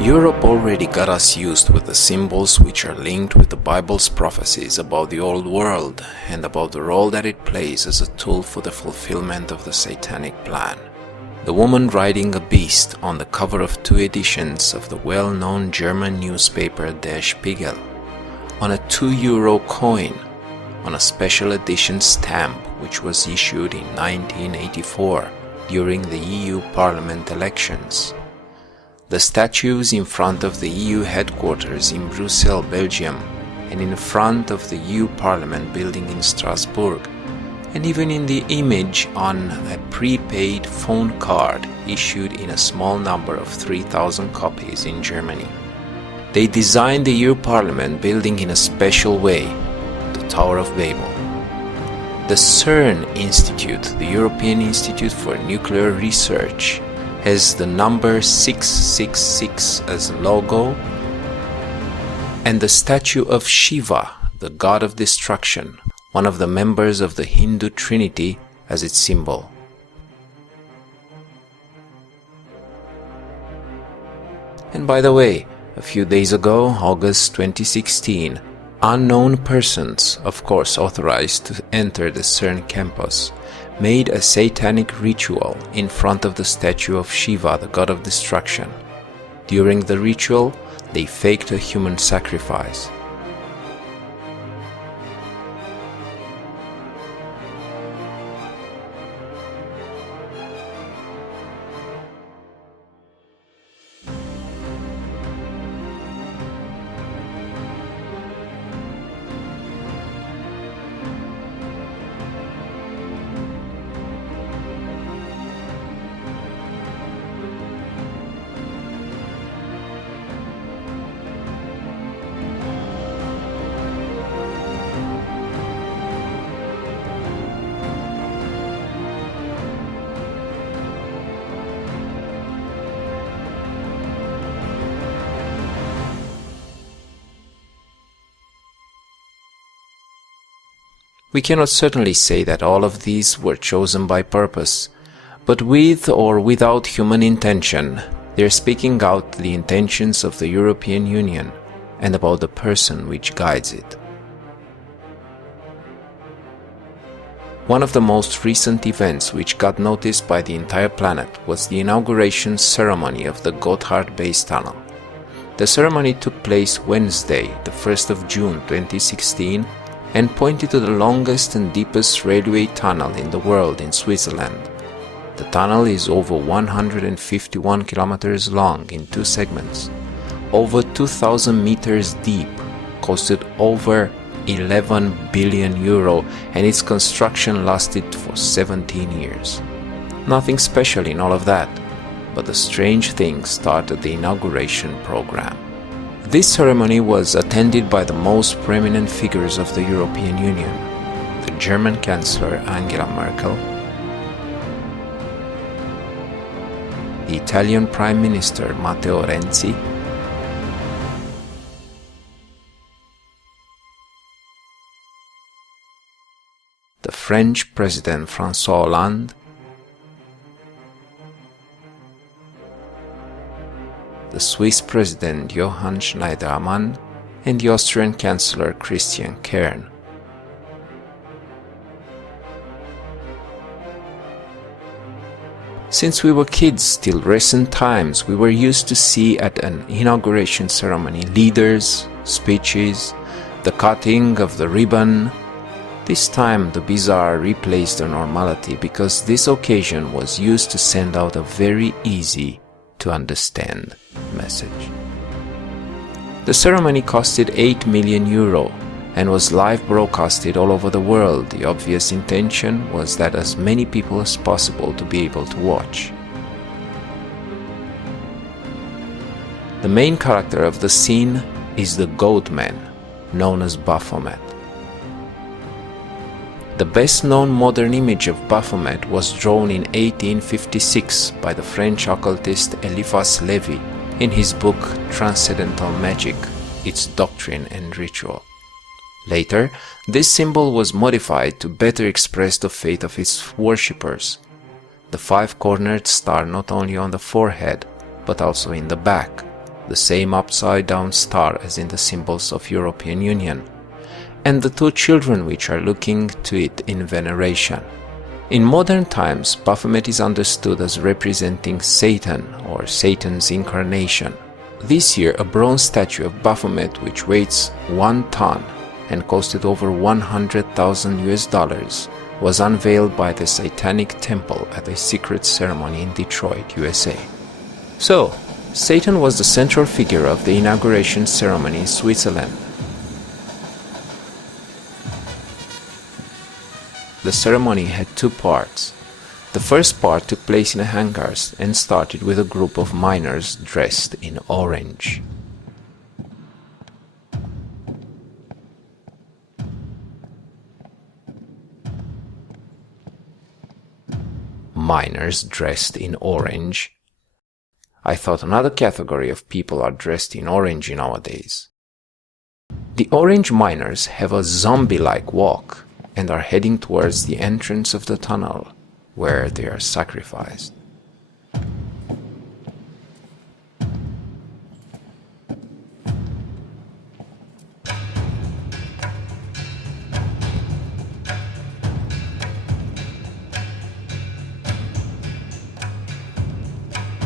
Europe already got us used with the symbols which are linked with the Bible's prophecies about the old world and about the role that it plays as a tool for the fulfillment of the satanic plan. The woman riding a beast on the cover of 2 editions of the well-known German newspaper Der Spiegel, on a €2 coin, on a special edition stamp which was issued in 1984 during the EU Parliament elections. The statues in front of the EU headquarters in Brussels, Belgium, and in front of the EU Parliament building in Strasbourg, and even in the image on a prepaid phone card issued in a small number of 3,000 copies in Germany. They designed the EU Parliament building in a special way, the Tower of Babel. The CERN Institute, the European Institute for Nuclear Research, has the number 666 as logo, and the statue of Shiva, the god of destruction, one of the members of the Hindu Trinity, as its symbol. And by the way, a few days ago, August 2016, unknown persons, of course authorized to enter the CERN campus, made a satanic ritual in front of the statue of Shiva, the god of destruction. During the ritual, they faked a human sacrifice. We cannot certainly say that all of these were chosen by purpose, but with or without human intention, they are speaking out the intentions of the European Union and about the person which guides it. One of the most recent events which got noticed by the entire planet was the inauguration ceremony of the Gotthart Base Tunnel. The ceremony took place Wednesday, the 1st of June 2016, and pointed to the longest and deepest railway tunnel in the world in Switzerland. The tunnel is over 151 kilometers long in 2 segments, over 2,000 meters deep, costed over €11 billion, and its construction lasted for 17 years. Nothing special in all of that, but the strange thing started the inauguration program. This ceremony was attended by the most prominent figures of the European Union: the German Chancellor Angela Merkel, the Italian Prime Minister Matteo Renzi, the French President François Hollande, the Swiss President Johann Schneiderman, and the Austrian Chancellor Christian Kern. Since we were kids till recent times, we were used to see at an inauguration ceremony leaders, speeches, the cutting of the ribbon. This time the bizarre replaced the normality because this occasion was used to send out a very easy to understand message. The ceremony costed €8 million and was live broadcasted all over the world. The obvious intention was that as many people as possible to be able to watch. The main character of the scene is the Goat Man, known as Baphomet. The best-known modern image of Baphomet was drawn in 1856 by the French occultist Eliphas Levi in his book Transcendental Magic, its Doctrine and Ritual. Later, this symbol was modified to better express the faith of its worshippers. The five-cornered star not only on the forehead, but also in the back, the same upside-down star as in the symbols of European Union, and the two children which are looking to it in veneration. In modern times, Baphomet is understood as representing Satan or Satan's incarnation. This year, a bronze statue of Baphomet which weighs 1 ton and costed over $100,000 was unveiled by the Satanic Temple at a secret ceremony in Detroit, USA. So, Satan was the central figure of the inauguration ceremony in Switzerland. The ceremony had two parts. The first part took place in a hangars and started with a group of miners dressed in orange. Miners dressed in orange. I thought another category of people are dressed in orange nowadays. The orange miners have a zombie-like walk and are heading towards the entrance of the tunnel, where they are sacrificed.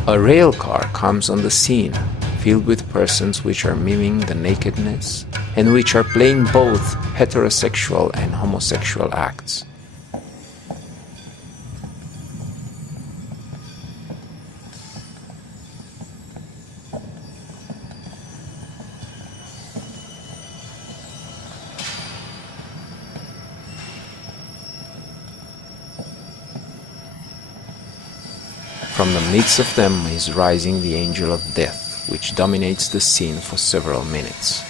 A rail car comes on the scene, filled with persons which are miming the nakedness and which are playing both heterosexual and homosexual acts. From the midst of them is rising the angel of death, which dominates the scene for several minutes.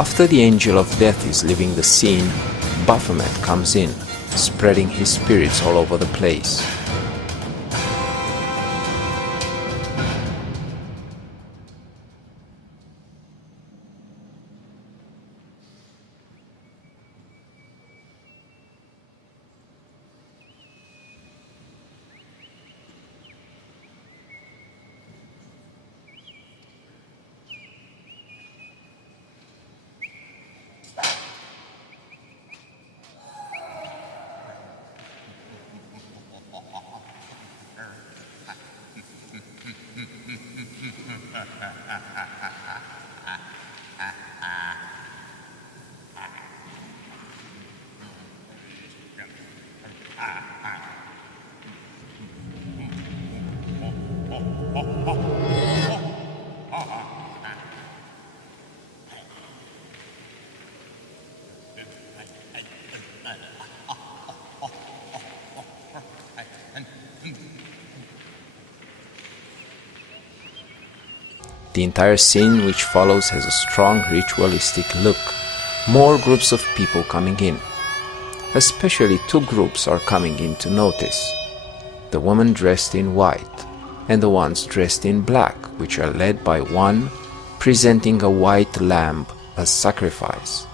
After the angel of death is leaving the scene, Baphomet comes in, spreading his spirits all over the place. The entire scene which follows has a strong ritualistic look, more groups of people coming in. Especially two groups are coming in to notice. The women dressed in white and the ones dressed in black, which are led by one presenting a white lamb as sacrifice.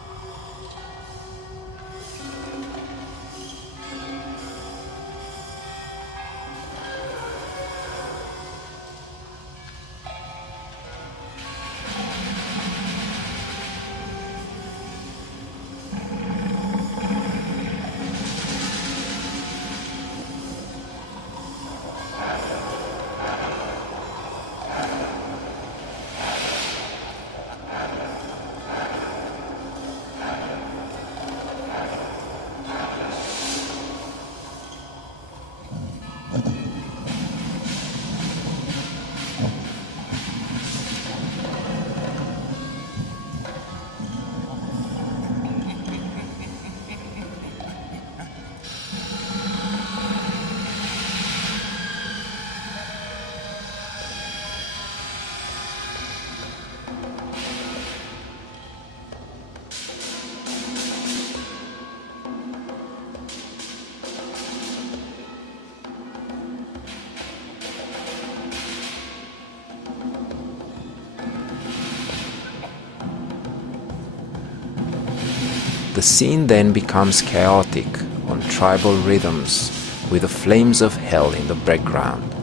The scene then becomes chaotic on tribal rhythms with the flames of hell in the background.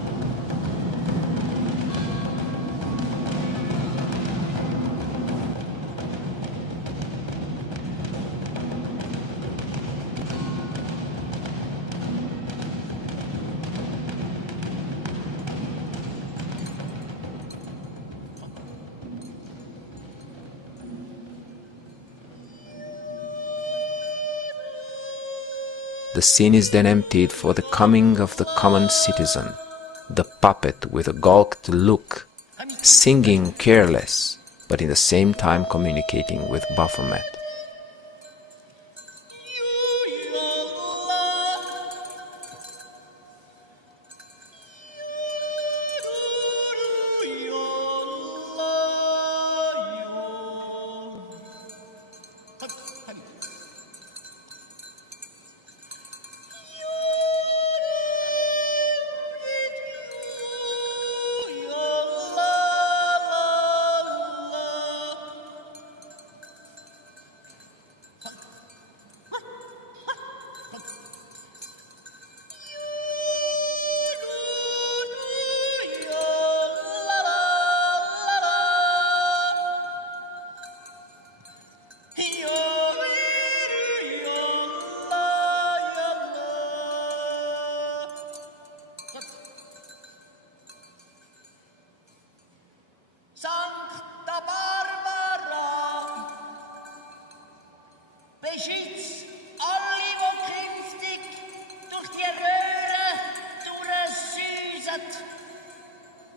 The scene is then emptied for the coming of the common citizen, the puppet with a gawked look, singing careless, but in the same time communicating with Baphomet. Beschütz alle, wo künftig durch die Röhre durchsüset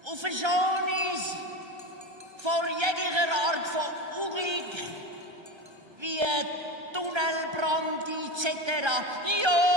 und verschon uns vor jeglicher Art von Unglück, wie Tunnelbrand etc. Yo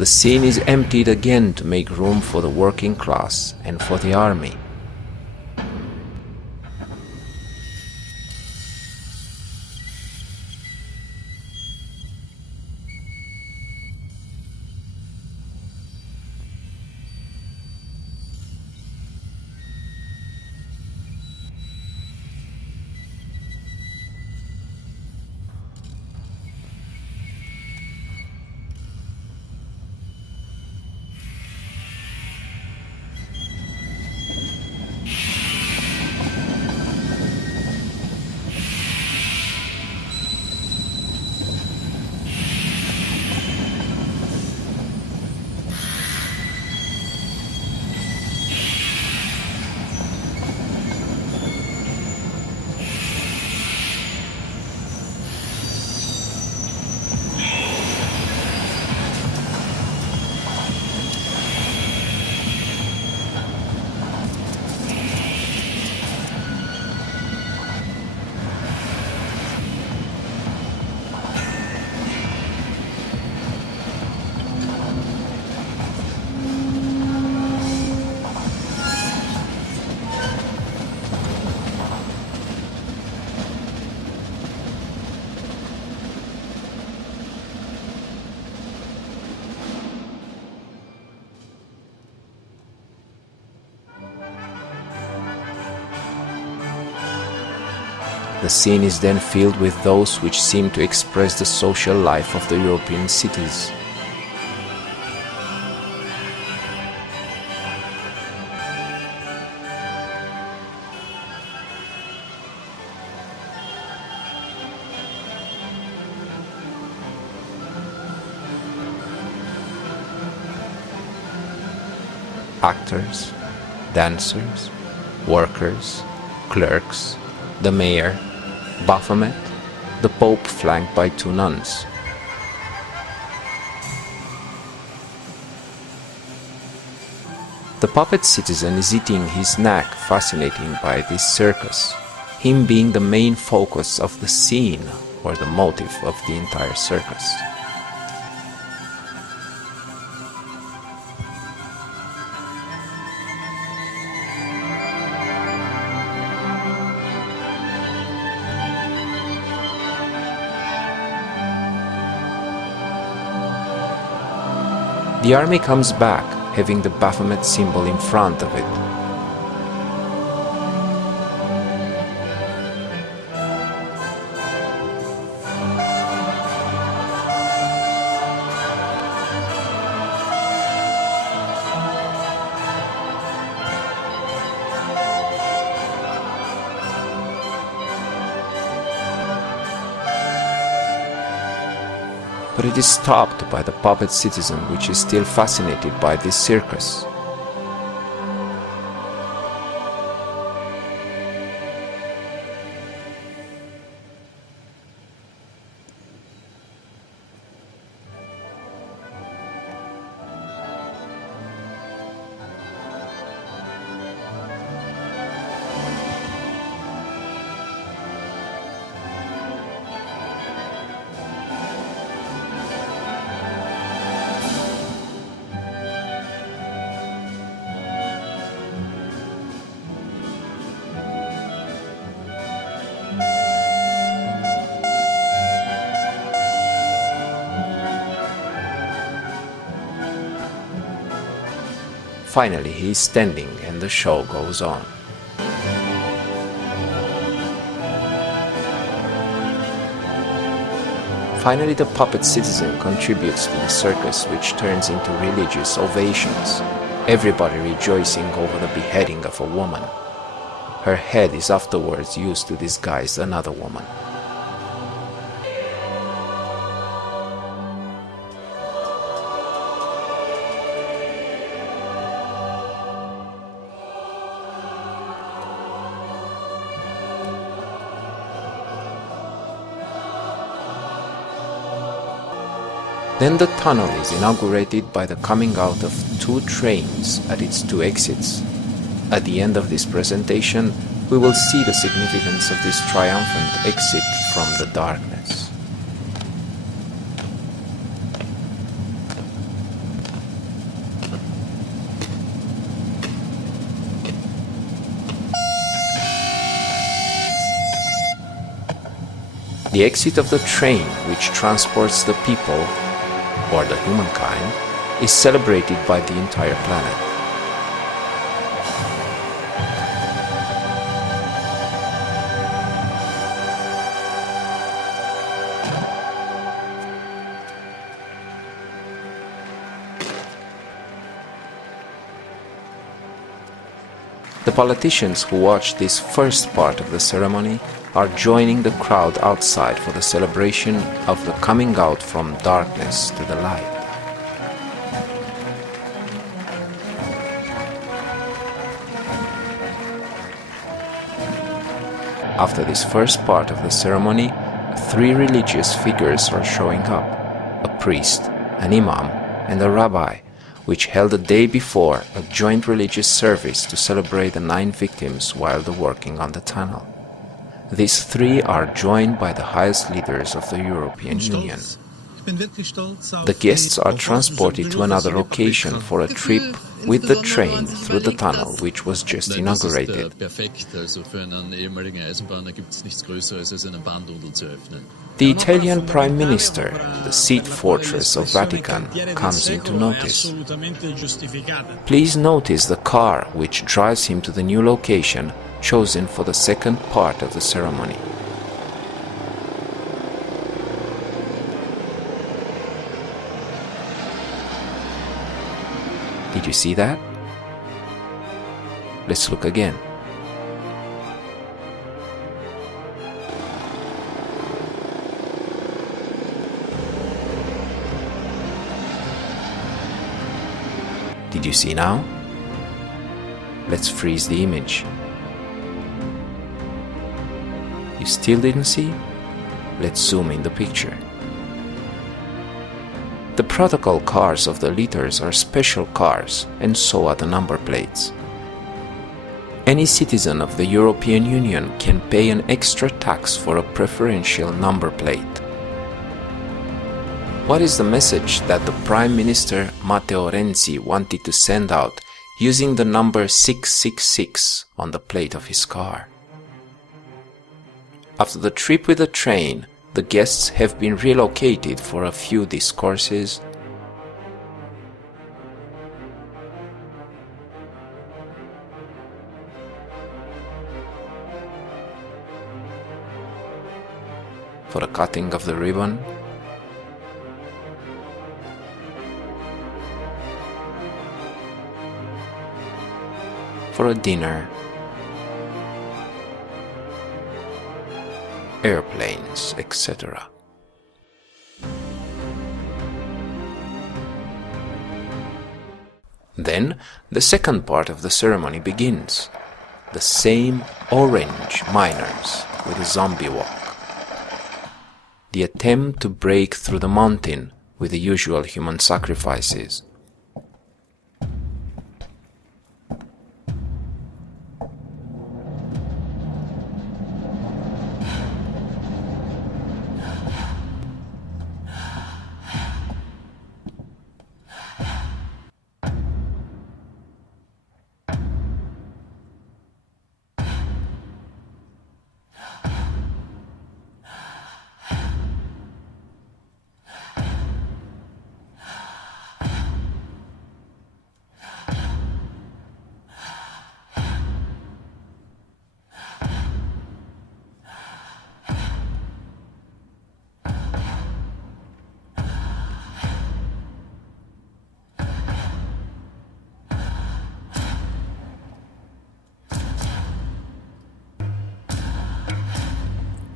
The scene is emptied again to make room for the working class and for the army. The scene is then filled with those which seem to express the social life of the European cities. Actors, dancers, workers, clerks, the mayor, Baphomet, the Pope flanked by 2 nuns. The puppet citizen is eating his snack, fascinated by this circus, him being the main focus of the scene or the motive of the entire circus. The army comes back, having the Baphomet symbol in front of it. But it is stopped by the puppet citizen, which is still fascinated by this circus. Finally, he is standing and the show goes on. Finally, the puppet citizen contributes to the circus, which turns into religious ovations, everybody rejoicing over the beheading of a woman. Her head is afterwards used to disguise another woman. Then the tunnel is inaugurated by the coming out of 2 trains at its 2 exits. At the end of this presentation, we will see the significance of this triumphant exit from the darkness. The exit of the train which transports the people, or the humankind, is celebrated by the entire planet. The politicians who watch this first part of the ceremony are joining the crowd outside for the celebration of the coming out from darkness to the light. After this first part of the ceremony, 3 religious figures are showing up: a priest, an imam, and a rabbi, which held the day before a joint religious service to celebrate the 9 victims while working on the tunnel. These 3 are joined by the highest leaders of the European Union. The guests are transported to another location for a trip with the train through the tunnel which was just inaugurated. The Italian Prime Minister, the seat fortress of Vatican, comes into notice. Please notice the car which drives him to the new location chosen for the second part of the ceremony. Did you see that? Let's look again. Did you see now? Let's freeze the image. You still didn't see? Let's zoom in the picture. The protocol cars of the leaders are special cars, and so are the number plates. Any citizen of the European Union can pay an extra tax for a preferential number plate. What is the message that the Prime Minister Matteo Renzi wanted to send out using the number 666 on the plate of his car? After the trip with the train, the guests have been relocated for a few discourses, for a cutting of the ribbon, for a dinner, airplanes, etc. Then the second part of the ceremony begins. The same orange miners with a zombie walk. The attempt to break through the mountain with the usual human sacrifices.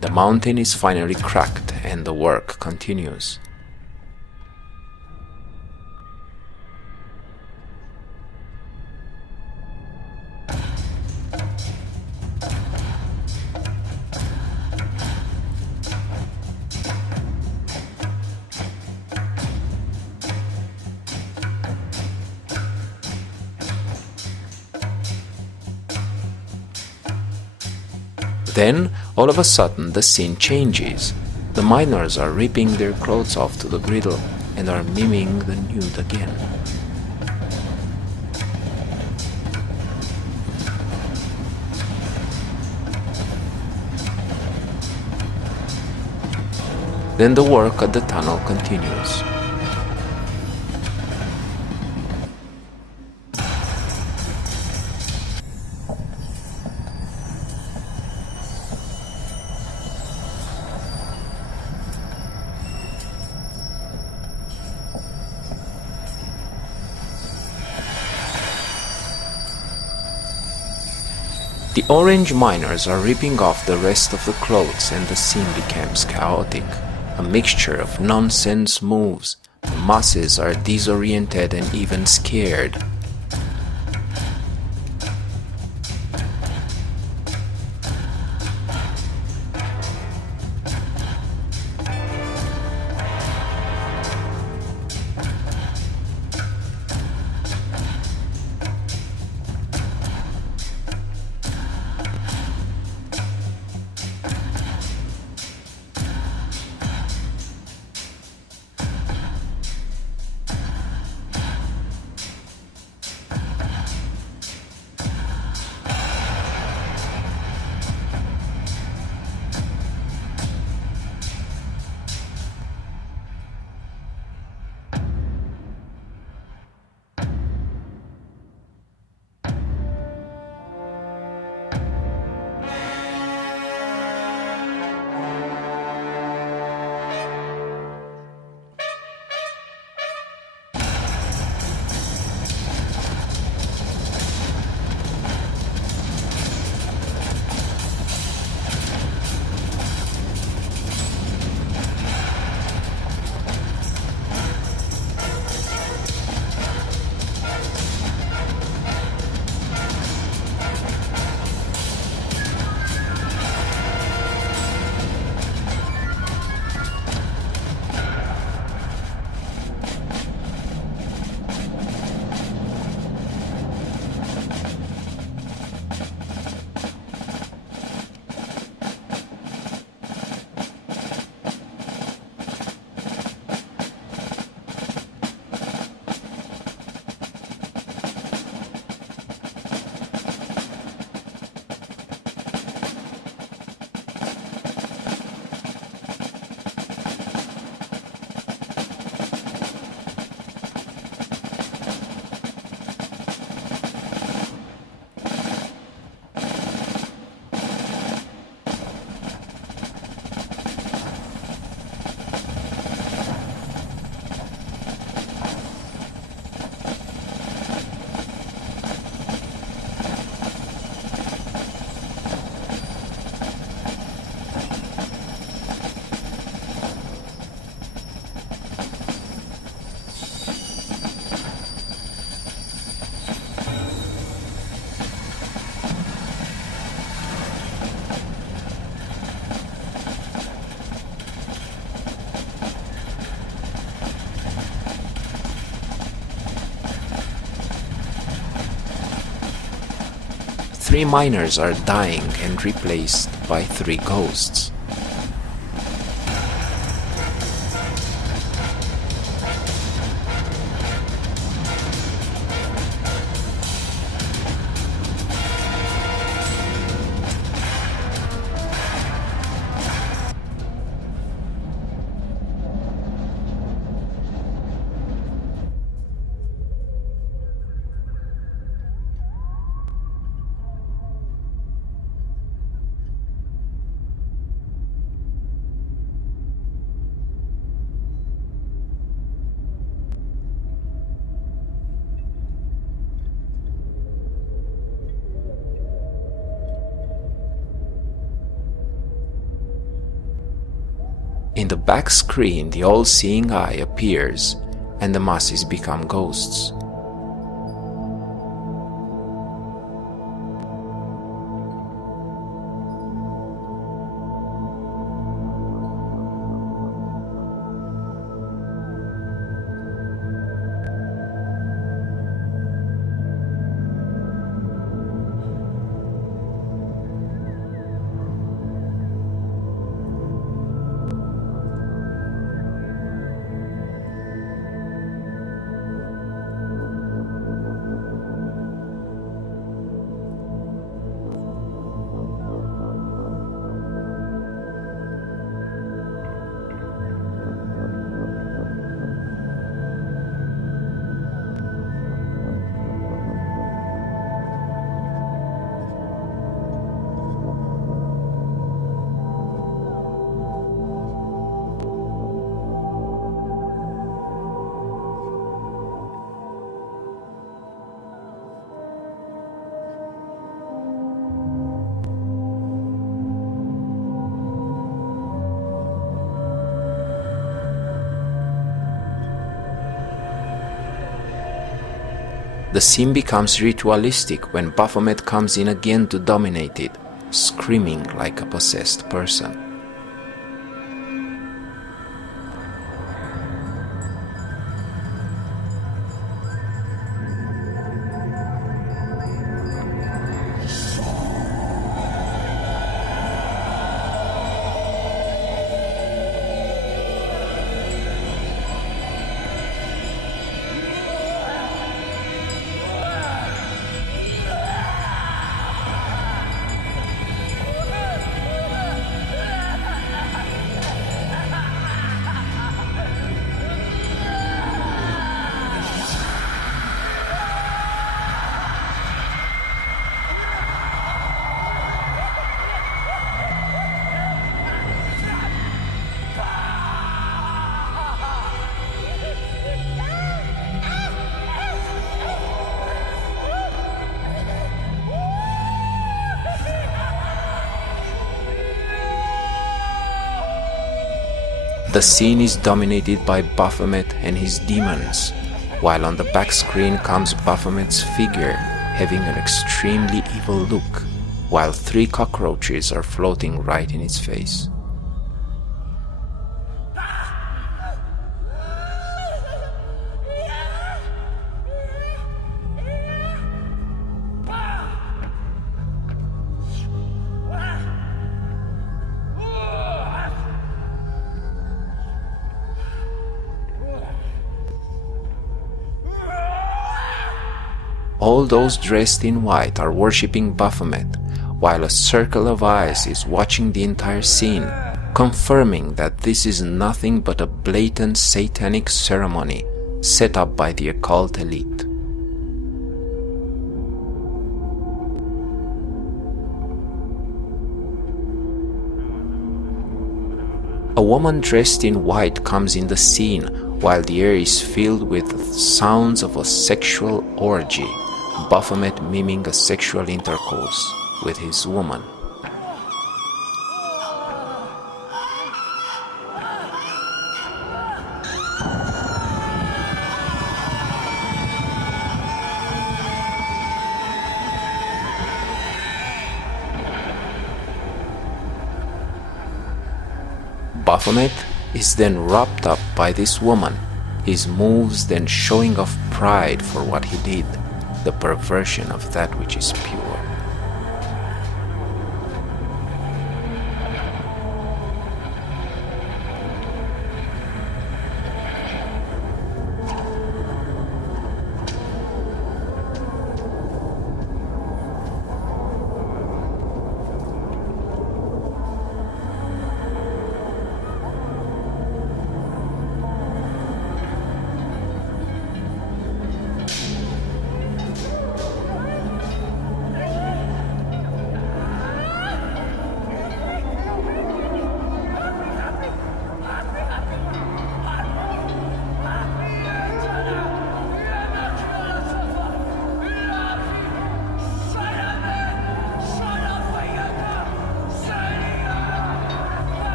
The mountain is finally cracked and the work continues. Then, all of a sudden, the scene changes. The miners are ripping their clothes off to the griddle and are miming the nude again. Then the work at the tunnel continues. The orange miners are ripping off the rest of the clothes and the scene becomes chaotic. A mixture of nonsense moves. The masses are disoriented and even scared. Three miners are dying and replaced by three ghosts. In the back screen, the all-seeing eye appears and the masses become ghosts. The scene becomes ritualistic when Baphomet comes in again to dominate it, screaming like a possessed person. The scene is dominated by Baphomet and his demons, while on the back screen comes Baphomet's figure having an extremely evil look, while 3 cockroaches are floating right in its face. All those dressed in white are worshipping Baphomet, while a circle of eyes is watching the entire scene, confirming that this is nothing but a blatant satanic ceremony set up by the occult elite. A woman dressed in white comes in the scene while the air is filled with sounds of a sexual orgy, Baphomet miming a sexual intercourse with his woman. Baphomet is then wrapped up by this woman, his moves then showing off pride for what he did, the perversion of that which is pure.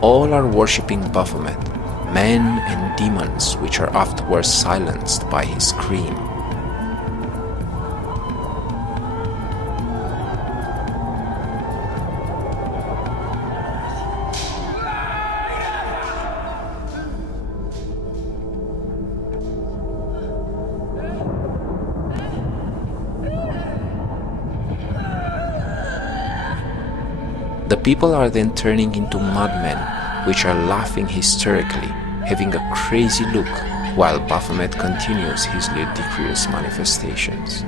All are worshipping Baphomet, men and demons, which are afterwards silenced by his scream. The people are then turning into madmen, which are laughing hysterically, having a crazy look, while Baphomet continues his ludicrous manifestations.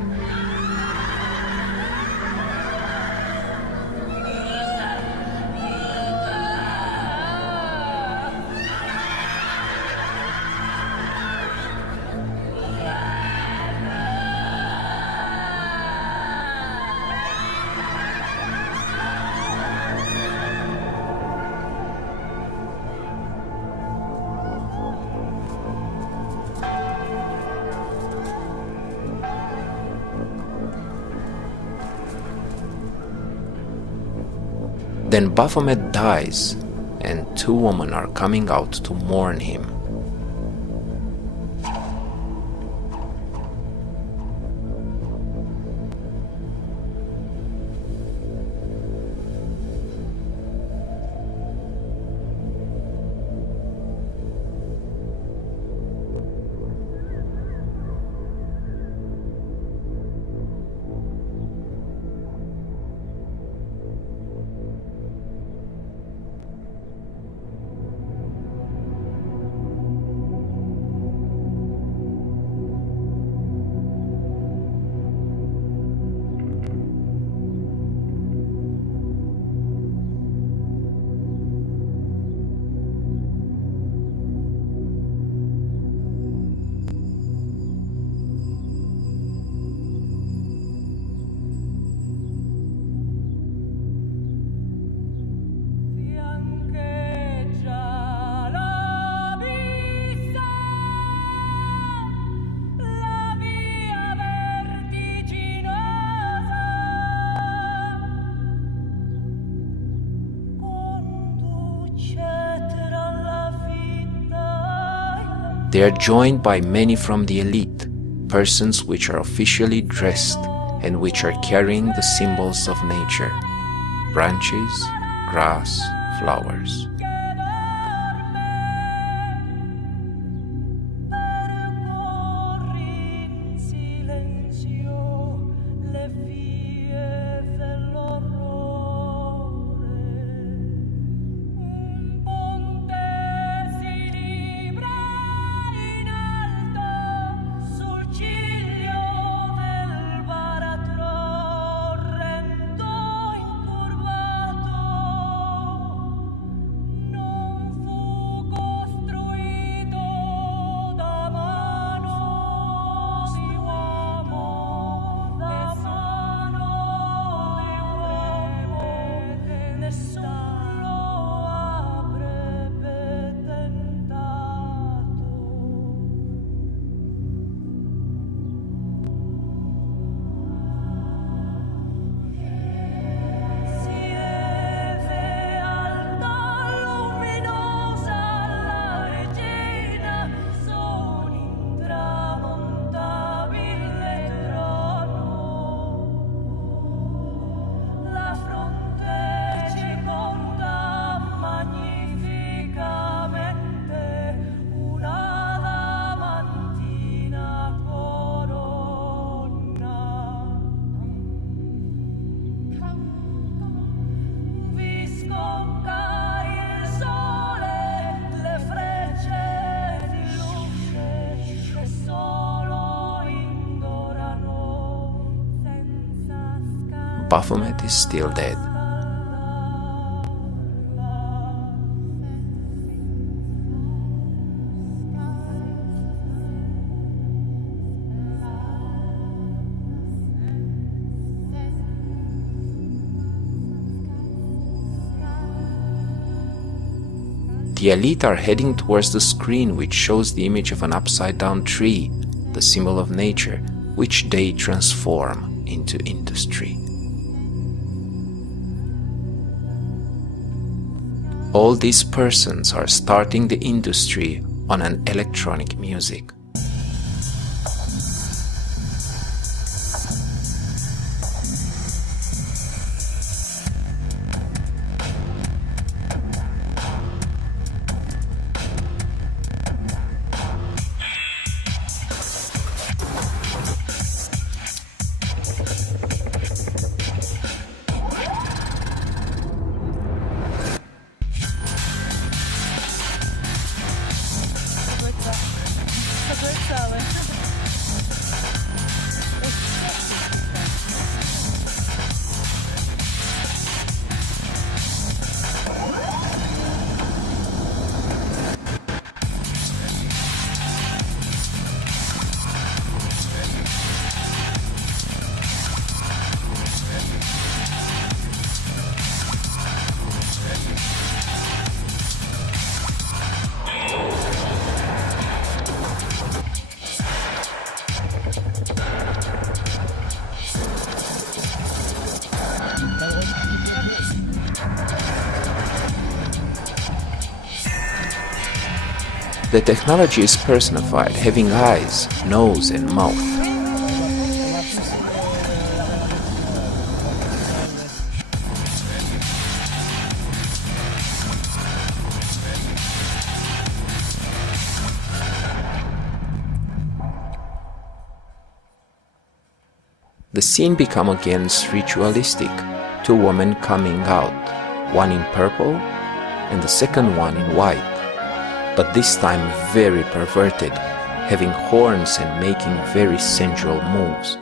Then Baphomet dies, and two women are coming out to mourn him. They are joined by many from the elite, persons which are officially dressed and which are carrying the symbols of nature: branches, grass, flowers. Baphomet is still dead. The elite are heading towards the screen which shows the image of an upside-down tree, the symbol of nature, which they transform into industry. All these persons are starting the industry on an electronic music. The technology is personified, having eyes, nose and mouth. The scene becomes again ritualistic, two women coming out, one in purple and the second one in white, but this time very perverted, having horns and making very sensual moves.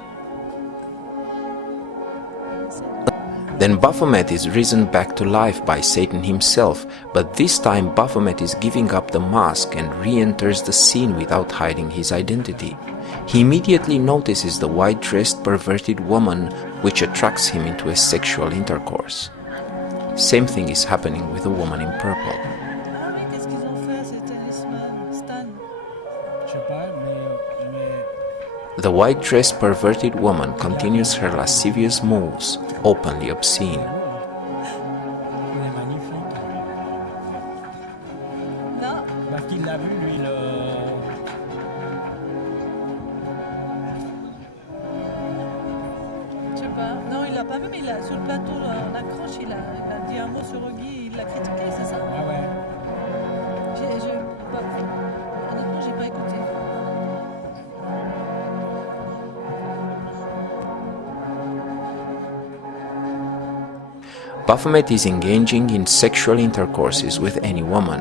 Then Baphomet is risen back to life by Satan himself, but this time Baphomet is giving up the mask and re-enters the scene without hiding his identity. He immediately notices the white-dressed perverted woman, which attracts him into a sexual intercourse. Same thing is happening with the woman in purple. The white-dressed perverted woman continues her lascivious moves, openly obscene. Non, il l'a pas vu, mais sur le plateau, en accroche, il a dit un mot sur Guy, il l'a critiqué, c'est ça? Ah ouais. Honnêtement, j'ai pas écouté. Baphomet is engaging in sexual intercourses with any woman.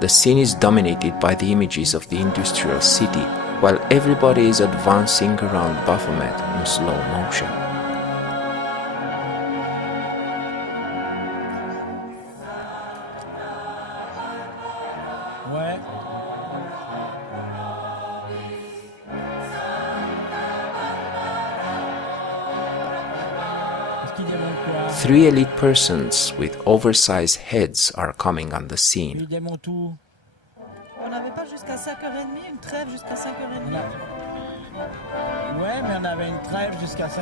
The scene is dominated by the images of the industrial city, while everybody is advancing around Baphomet in slow motion. Three elite persons with oversized heads are coming on the scene. On n'avait pas jusqu'à 5h30, une trêve jusqu'à 5h30. Ouais, mais on avait une trêve jusqu'à 5h30.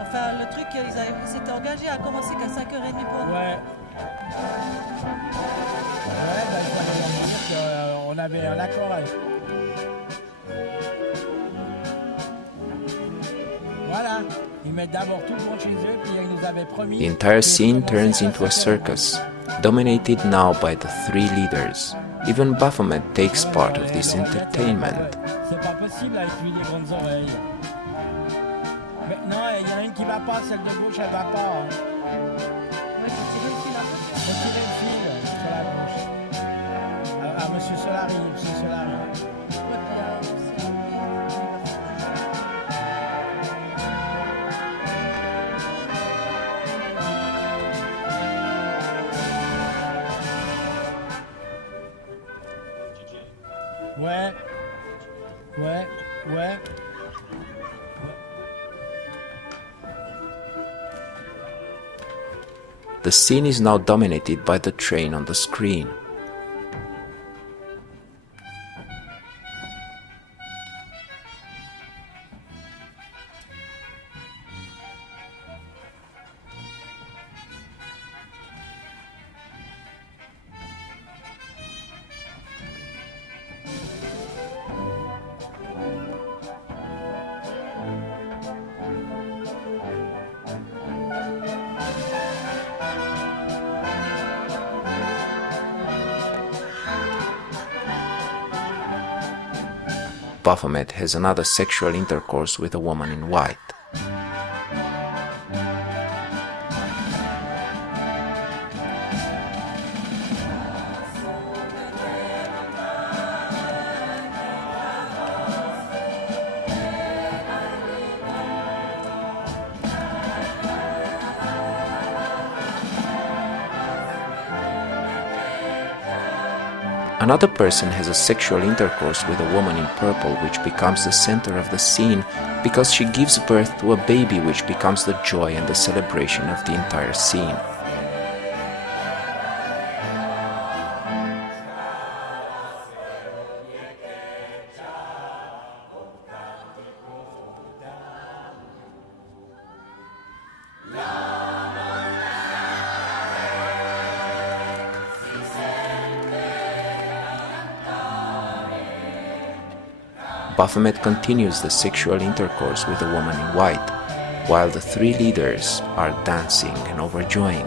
Enfin, le truc, ils s'étaient engagés à commencer qu'à 5h30 pour nous. Ouais. Ouais, ben, il fallait leur dire qu'on avait un accord avec. Voilà. Ils mettent d'abord tout le monde chez eux, puis ils nous avaient promis. The entire scene turns into a circus, dominated now by the three leaders. Even Baphomet takes part of this entertainment. C'est pas possible avec lui, les grandes oreilles. Maintenant, il y en a une qui va pas, celle de gauche, elle va pas. Ouais, faut tirer le fil à gauche. Faut tirer le fil sur la gauche. Ah, monsieur Solari, monsieur Solari. Ouais, ouais, ouais. The scene is now dominated by the train on the screen. Baphomet has another sexual intercourse with a woman in white. Another person has a sexual intercourse with a woman in purple, which becomes the center of the scene because she gives birth to a baby, which becomes the joy and the celebration of the entire scene. Baphomet continues the sexual intercourse with the woman in white, while the three leaders are dancing and overjoying.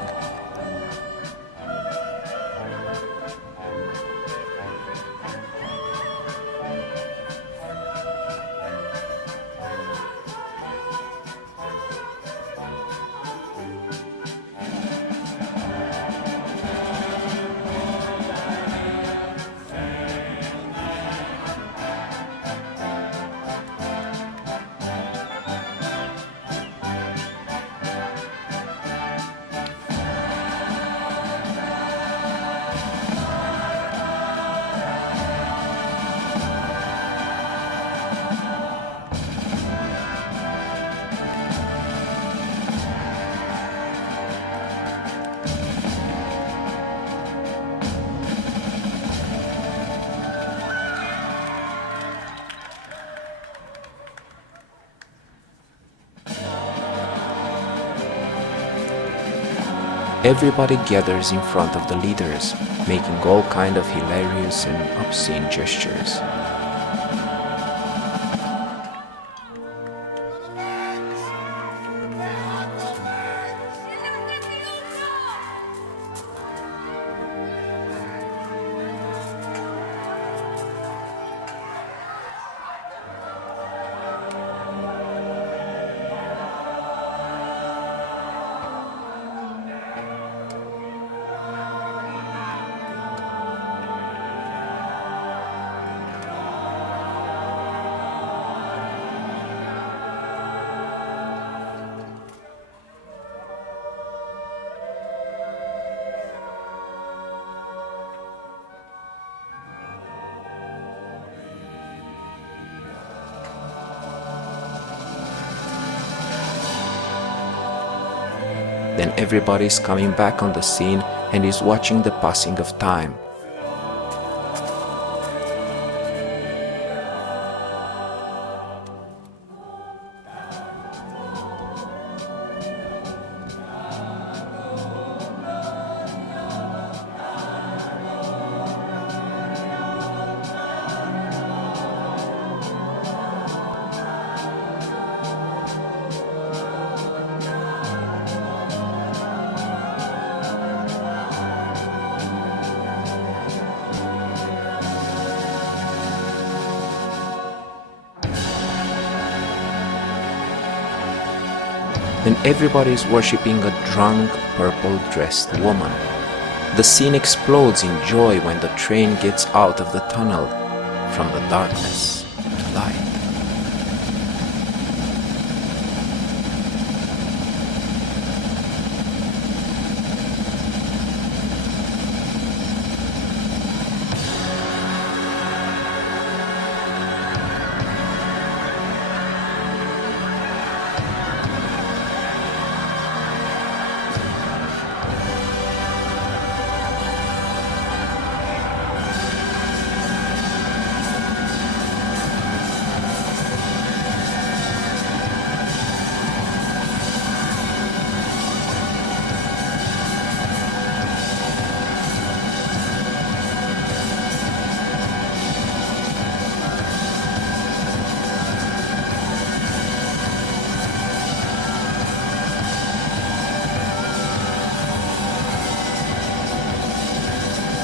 Everybody gathers in front of the leaders, making all kind of hilarious and obscene gestures. Then everybody is coming back on the scene and is watching the passing of time. Then everybody is worshipping a drunk, purple-dressed woman. The scene explodes in joy when the train gets out of the tunnel, from the darkness to light.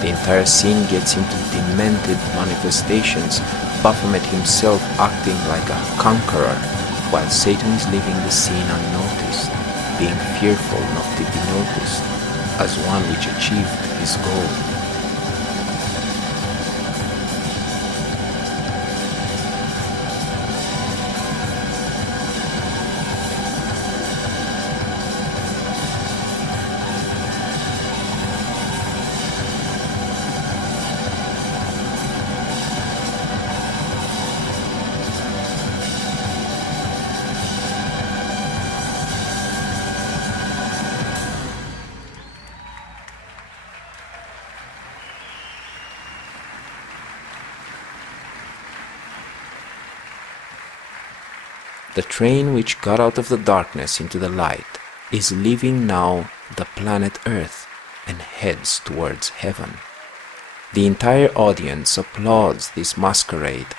The entire scene gets into demented manifestations, Baphomet himself acting like a conqueror, while Satan is leaving the scene unnoticed, being fearful not to be noticed, as one which achieved his goal. The train which got out of the darkness into the light is leaving now the planet Earth and heads towards heaven. The entire audience applauds this masquerade.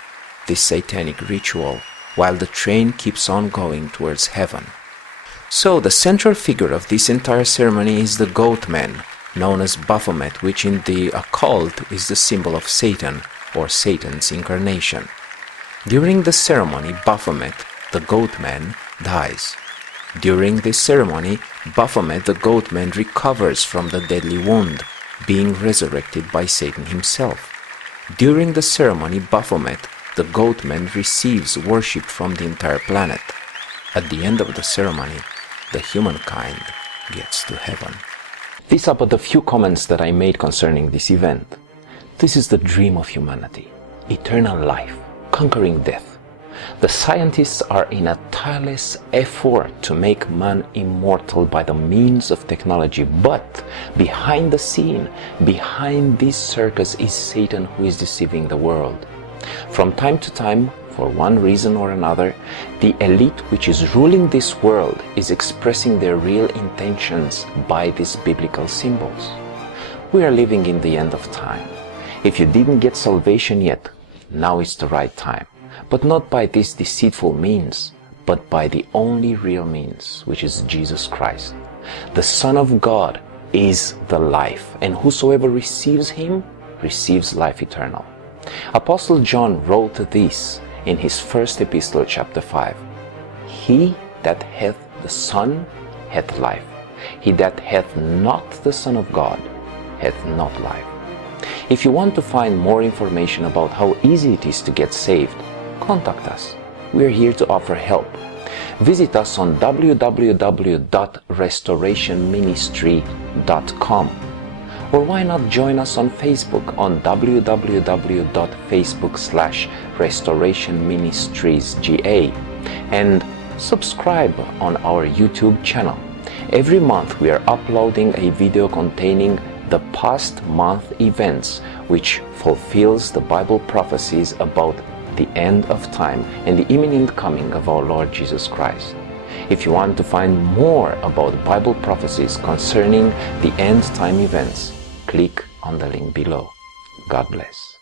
this satanic ritual while the train keeps on going towards heaven. So the central figure of this entire ceremony is the goat man, known as Baphomet, which in the occult is the symbol of Satan, or Satan's incarnation. During the ceremony, Baphomet, the goat man, dies. During this ceremony, Baphomet, the goat man, recovers from the deadly wound, being resurrected by Satan himself. During the ceremony, Baphomet, the goat man, receives worship from the entire planet. At the end of the ceremony, the humankind gets to heaven. These are but a few comments that I made concerning this event. This is the dream of humanity, eternal life, conquering death. The scientists are in a tireless effort to make man immortal by the means of technology, but behind the scene, behind this circus is Satan, who is deceiving the world. From time to time, for one reason or another, the elite which is ruling this world is expressing their real intentions by these biblical symbols. We are living in the end of time. If you didn't get salvation yet, now is the right time. But not by these deceitful means, but by the only real means, which is Jesus Christ. The Son of God is the life, and whosoever receives him receives life eternal. Apostle John wrote this in his first epistle, chapter 5. He that hath the Son hath life. He that hath not the Son of God hath not life. If you want to find more information about how easy it is to get saved, contact us. We are here to offer help. Visit us on www.restorationministry.com. Or why not join us on Facebook on www.facebook.com/restorationministriesga and subscribe on our YouTube channel. Every month we are uploading a video containing the past month events, which fulfills the Bible prophecies about the end of time and the imminent coming of our Lord Jesus Christ. If you want to find more about Bible prophecies concerning the end time events, click on the link below. God bless.